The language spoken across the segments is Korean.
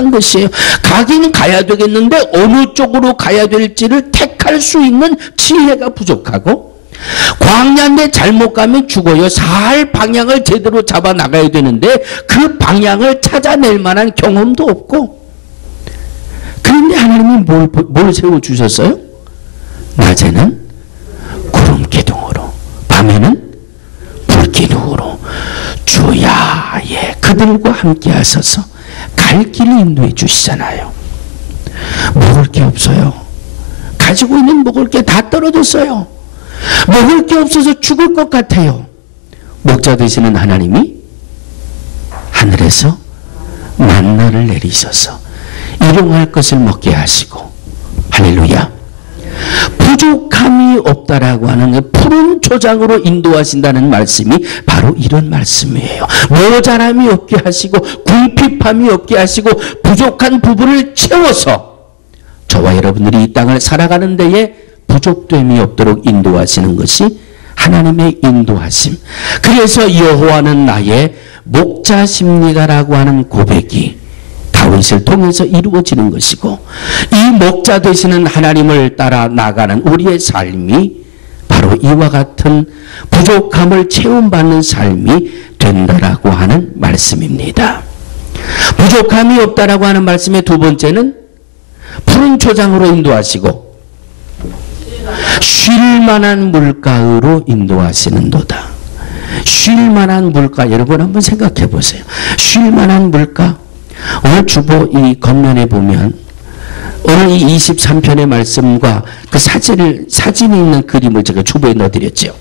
부족한 것이에요. 가긴 가야 되겠는데 어느 쪽으로 가야 될지를 택할 수 있는 지혜가 부족하고, 광야인데 잘못 가면 죽어요. 살 방향을 제대로 잡아 나가야 되는데 그 방향을 찾아낼 만한 경험도 없고. 그런데 하나님이 뭘 세워주셨어요? 낮에는 구름 기둥으로, 밤에는 불 기둥으로 주야 그들과 함께 하셔서 갈 길을 인도해 주시잖아요. 먹을 게 없어요. 가지고 있는 먹을 게 다 떨어졌어요. 먹을 게 없어서 죽을 것 같아요. 목자 되시는 하나님이 하늘에서 만나를 내리셔서 일용할 것을 먹게 하시고, 할렐루야, 부족함이 없다라고 하는 푸른 초장으로 인도하신다는 말씀이 바로 이런 말씀이에요. 모자람이 없게 하시고 궁핍함이 없게 하시고 부족한 부분을 채워서 저와 여러분들이 이 땅을 살아가는 데에 부족됨이 없도록 인도하시는 것이 하나님의 인도하심. 그래서 여호와는 나의 목자십니다라고 하는 고백이 다윗을 통해서 이루어지는 것이고, 이 목자 되시는 하나님을 따라 나가는 우리의 삶이 바로 이와 같은 부족함을 체험받는 삶이 된다라고 하는 말씀입니다. 부족함이 없다라고 하는 말씀의 두 번째는 푸른 초장으로 인도하시고 쉴만한 물가로 인도하시는도다. 쉴만한 물가, 여러분 한번 생각해 보세요. 쉴만한 물가. 오늘 주보 이 겉면에 보면 오늘 이 23편의 말씀과 그 사진이 있는 그림을 제가 주보에 넣어드렸죠.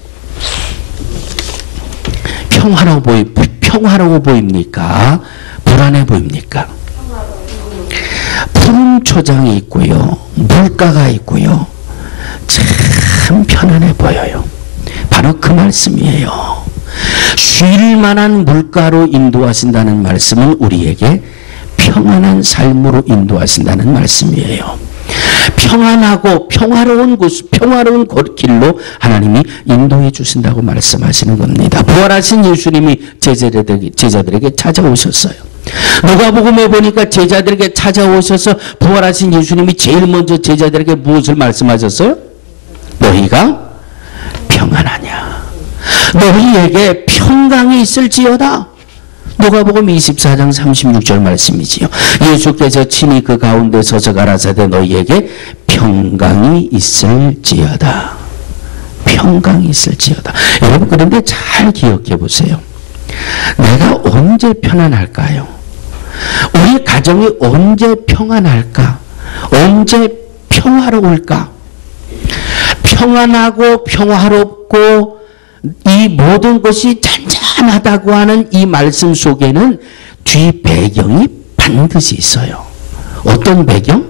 평화로워 보입니까? 불안해 보입니까? 푸른 초장이 있고요, 물가가 있고요, 참 편안해 보여요. 바로 그 말씀이에요. 쉴 만한 물가로 인도하신다는 말씀은 우리에게 평안한 삶으로 인도하신다는 말씀이에요. 평안하고 평화로운 길로 하나님이 인도해 주신다고 말씀하시는 겁니다. 부활하신 예수님이 제자들에게 찾아오셨어요. 누가복음에 보니까 제자들에게 찾아오셔서 부활하신 예수님이 제일 먼저 제자들에게 무엇을 말씀하셨어요? 너희가 평안하냐? 너희에게 평강이 있을지어다. 누가복음 24장 36절 말씀이지요. 예수께서 친히 그 가운데 서서 가라사대 너희에게 평강이 있을지어다. 평강이 있을지어다. 여러분, 그런데 잘 기억해 보세요. 내가 언제 편안할까요? 우리 가정이 언제 평안할까? 언제 평화로울까? 평안하고 평화롭고 이 모든 것이 잔잔하다고 하는 이 말씀 속에는 뒤 배경이 반드시 있어요. 어떤 배경?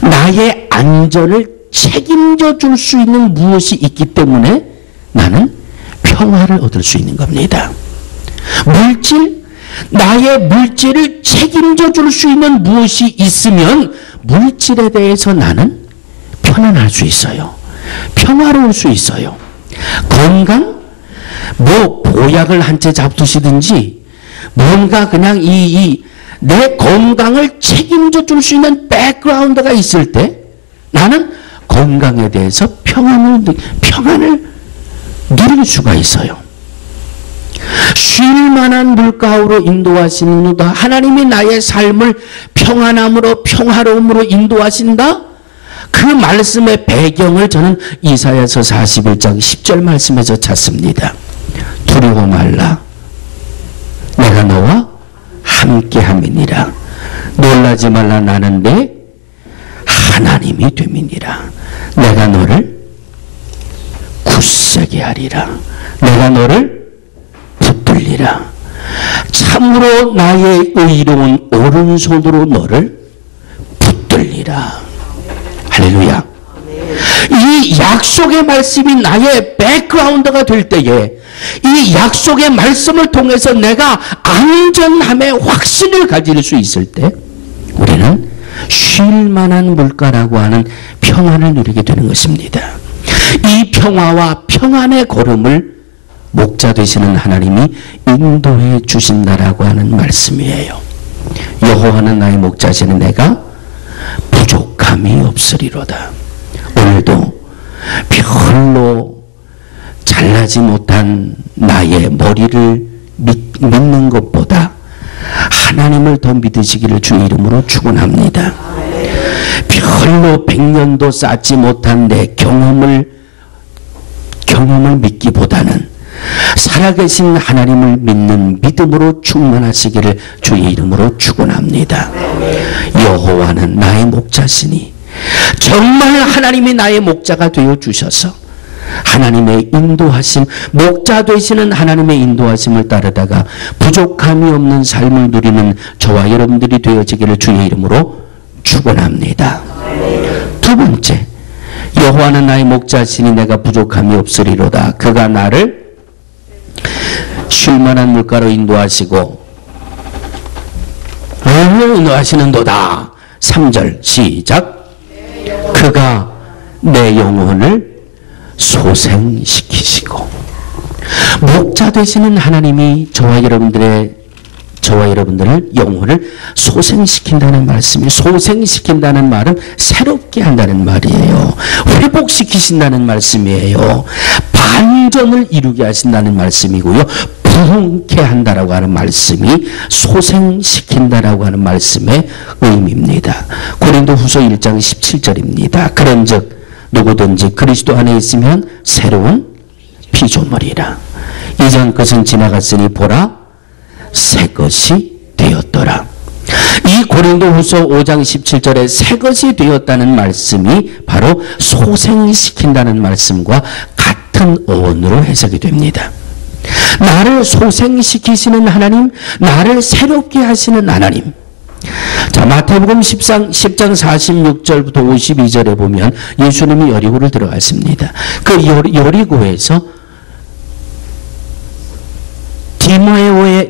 나의 안전을 책임져 줄 수 있는 무엇이 있기 때문에 나는 평화를 얻을 수 있는 겁니다. 물질, 나의 물질을 책임져 줄 수 있는 무엇이 있으면 물질에 대해서 나는 편안할 수 있어요. 평화로울 수 있어요. 건강, 뭐 보약을 한 채 잡수시든지 뭔가 그냥 내 건강을 책임져 줄 수 있는 백그라운드가 있을 때 나는 건강에 대해서 평안을 누릴 수가 있어요. 쉴 만한 물가로 인도하시는다. 하나님이 나의 삶을 평안함으로 평화로움으로 인도하신다. 그 말씀의 배경을 저는 이사야서 41장 10절 말씀에서 찾습니다. 두려워 말라. 내가 너와 함께함이니라. 놀라지 말라. 나는 내 하나님이 됨이니라. 내가 너를 굳세게 하리라. 내가 너를 붙들리라. 참으로 나의 의로운 오른손으로 너를 붙들리라. 할렐루야. 이 약속의 말씀이 나의 백그라운드가 될 때에 이 약속의 말씀을 통해서 내가 안전함의 확신을 가질 수 있을 때 우리는 쉴 만한 물가라고 하는 평안을 누리게 되는 것입니다. 이 평화와 평안의 걸음을 목자 되시는 하나님이 인도해 주신다라고 하는 말씀이에요. 여호와는 나의 목자시니 내가 부족함이 없으리로다. 오늘도 별로 잘나지 못한 나의 머리를 믿는 것보다 하나님을 더 믿으시기를 주의 이름으로 축원합니다. 별로 100년도 쌓지 못한 내 경험을 믿기보다는 살아계신 하나님을 믿는 믿음으로 충만하시기를 주의 이름으로 축원합니다. 여호와는 나의 목자시니 정말 하나님이 나의 목자가 되어 주셔서 하나님의 인도하심, 목자 되시는 하나님의 인도하심을 따르다가 부족함이 없는 삶을 누리는 저와 여러분들이 되어지기를 주의 이름으로 축원합니다. 두 번째, 여호와는 나의 목자시니 내가 부족함이 없으리로다. 그가 나를 쉴만한 물가로 인도하시고 인도하시는도다. 3절 시작. 그가 내 영혼을 소생시키시고. 목자 되시는 하나님이 저와 여러분들을 영혼을 소생시킨다는 말씀이, 소생시킨다는 말은 새롭게 한다는 말이에요. 회복시키신다는 말씀이에요. 반전을 이루게 하신다는 말씀이고요. 부흥케 한다라고 하는 말씀이 소생시킨다라고 하는 말씀의 의미입니다. 고린도후서 1장 17절입니다. 그런즉 누구든지 그리스도 안에 있으면 새로운 피조물이라. 이전 것은 지나갔으니 보라 새 것이 되었더라. 이 고린도후서 5장 17절에 새 것이 되었다는 말씀이 바로 소생시킨다는 말씀과 같은 어원으로 해석이 됩니다. 나를 소생시키시는 하나님, 나를 새롭게 하시는 하나님. 자, 마태복음 10장 46절부터 52절에 보면 예수님이 여리고를 들어갔습니다. 그 여리고에서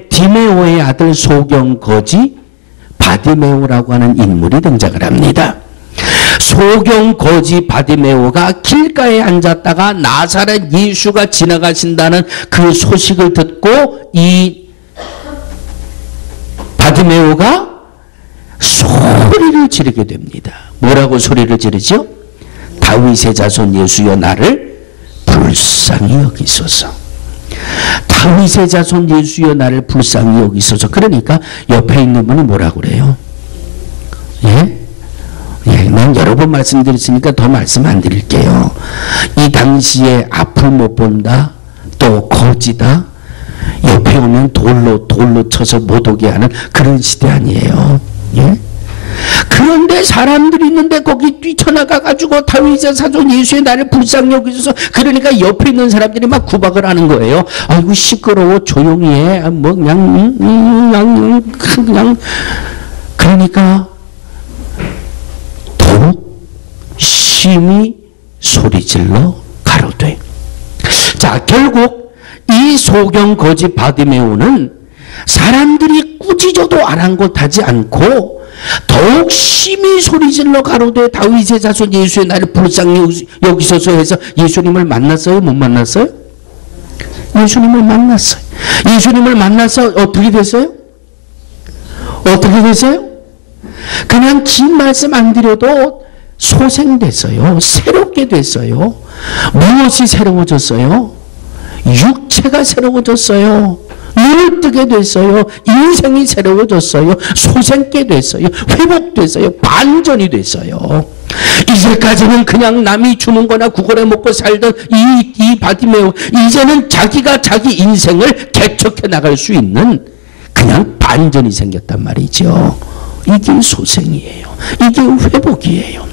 디메오의 아들 소경 거지 바디메오라고 하는 인물이 등장을 합니다. 소경 거지 바디메오가 길가에 앉았다가 나사렛 예수가 지나가신다는 그 소식을 듣고 이 바디메오가 소리를 지르게 됩니다. 뭐라고 소리를 지르죠? 다윗의 자손 예수여 나를 불쌍히 여기소서. 다윗의 자손 예수여 나를 불쌍히 여기소서. 그러니까 옆에 있는 분이 뭐라고 그래요? 예? 난 여러 번 말씀드렸으니까 더 말씀 안 드릴게요. 이 당시에 앞을 못 본다, 또 거지다, 옆에 오면 돌로 쳐서 못 오게 하는 그런 시대 아니에요. 예? 그런데 사람들이 있는데 거기 뛰쳐나가가지고 다윗의 자손 예수의 나를 불쌍히 여기셔서, 그러니까 옆에 있는 사람들이 막 구박을 하는 거예요. 아이고 시끄러워, 조용히 해, 뭐 그냥 그러니까 더욱 심히 소리질러 가로되. 자, 결국 이 소경 거지 바디메오는 사람들이 꾸짖어도 아랑곳하지 않고 더욱 심히 소리질러 가로되 다윗의 자손 예수의 나를 불쌍히 여기소서 해서 예수님을 만났어요? 못 만났어요? 예수님을 만났어요. 예수님을 만나서 어떻게 됐어요? 어떻게 됐어요? 그냥 긴 말씀 안 드려도 소생됐어요. 새롭게 됐어요. 무엇이 새로워졌어요? 육체가 새로워졌어요. 눈을 뜨게 됐어요. 인생이 새로워졌어요. 소생케 됐어요. 회복됐어요. 반전이 됐어요. 이제까지는 그냥 남이 주는 거나 구걸해 먹고 살던 이 바디메오, 이제는 자기가 자기 인생을 개척해 나갈 수 있는 그냥 반전이 생겼단 말이죠. 이게 소생이에요. 이게 회복이에요.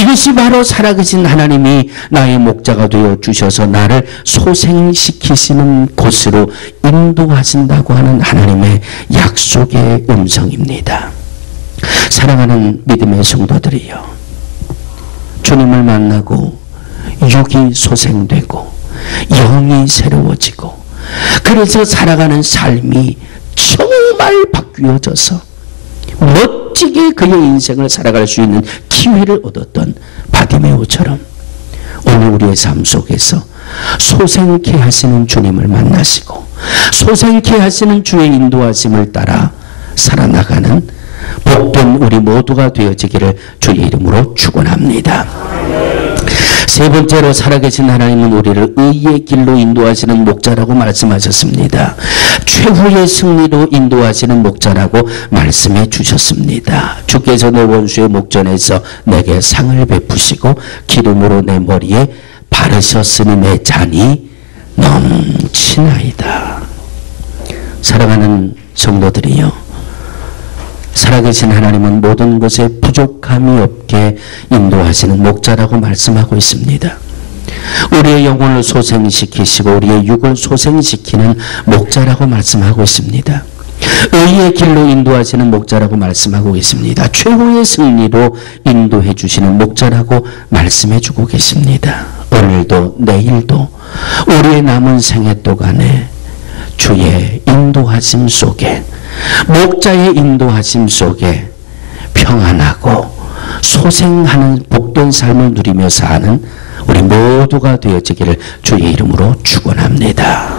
이것이 바로 살아계신 하나님이 나의 목자가 되어 주셔서 나를 소생시키시는 곳으로 인도하신다고 하는 하나님의 약속의 음성입니다. 사랑하는 믿음의 성도들이요, 주님을 만나고 육이 소생되고 영이 새로워지고 그래서 살아가는 삶이 정말 바뀌어져서 멋지게 그의 인생을 살아갈 수 있는 기회를 얻었던 바디메오처럼 오늘 우리의 삶 속에서 소생케 하시는 주님을 만나시고 소생케 하시는 주의 인도하심을 따라 살아나가는 복된 우리 모두가 되어지기를 주의 이름으로 축원합니다. 세 번째로 살아계신 하나님은 우리를 의의 길로 인도하시는 목자라고 말씀하셨습니다. 최후의 승리로 인도하시는 목자라고 말씀해 주셨습니다. 주께서 내 원수의 목전에서 내게 상을 베푸시고 기름으로 내 머리에 바르셨으니 내 잔이 넘치나이다. 사랑하는 성도들이요, 살아계신 하나님은 모든 것에 부족함이 없게 인도하시는 목자라고 말씀하고 있습니다. 우리의 영혼을 소생시키시고 우리의 육을 소생시키는 목자라고 말씀하고 있습니다. 의의 길로 인도하시는 목자라고 말씀하고 계십니다. 최고의 승리로 인도해 주시는 목자라고 말씀해 주고 계십니다. 오늘도 내일도 우리의 남은 생애 동안에 주의 인도하심 속에, 목자의 인도하심 속에 평안하고 소생하는 복된 삶을 누리며 사는 우리 모두가 되어지기를 주의 이름으로 축원합니다.